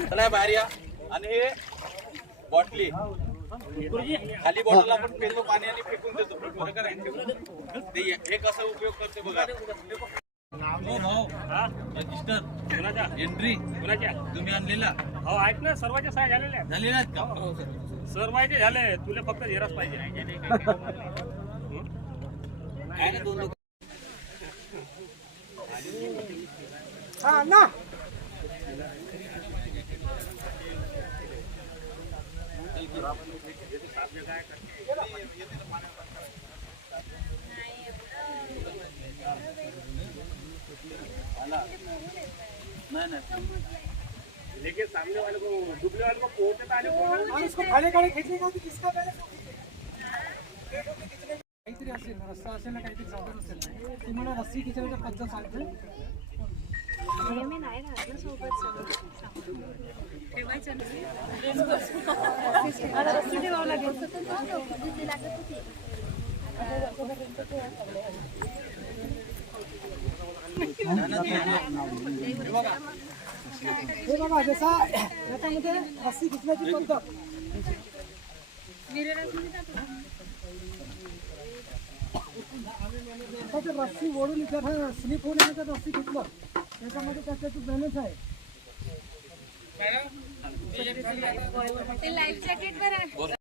चला बाहेर या. आणि हे बॉटली. खाली बॉटल आपण पेलो पाणी आणि फेकून देतो. हे कसं उपयोग करते बघा. हो भाऊ रजिस्टर. एंट्री. तुम्ही आणलेला. हो आहेत ना. सर्वांच्या सहाय झालेल्या आहेत. झाले नाहीत का? सर्वांचे झाले. तुला फक्त झेरॉक्स पाहिजे. काय दोन नाही नाही. लेकिन सामने वाले को डुबले वाले को पहुंचे तो आने को इसको खाली खाली खींचने का किसका पहले काहीतरी असेल रस्ता असेल ना काहीतरी साधन असेल. तुम्हाला रस्सी खिचण्याचा पद्धत सांगतो मी नाही राहत ना सोबत सगळं. ठेवायचं मला रस्सी ठेवावं लागेल. हे बघा जसा याच्यामध्ये रस्सी खिचण्याची पद्धत. आता रस्सी ओढून इथे स्लिप होऊन येण्याचं रस्सी घेतलं त्याच्यामध्ये त्याच्याची बॅलन्स आहे. ते लाईफ जॅकेट वर आहे.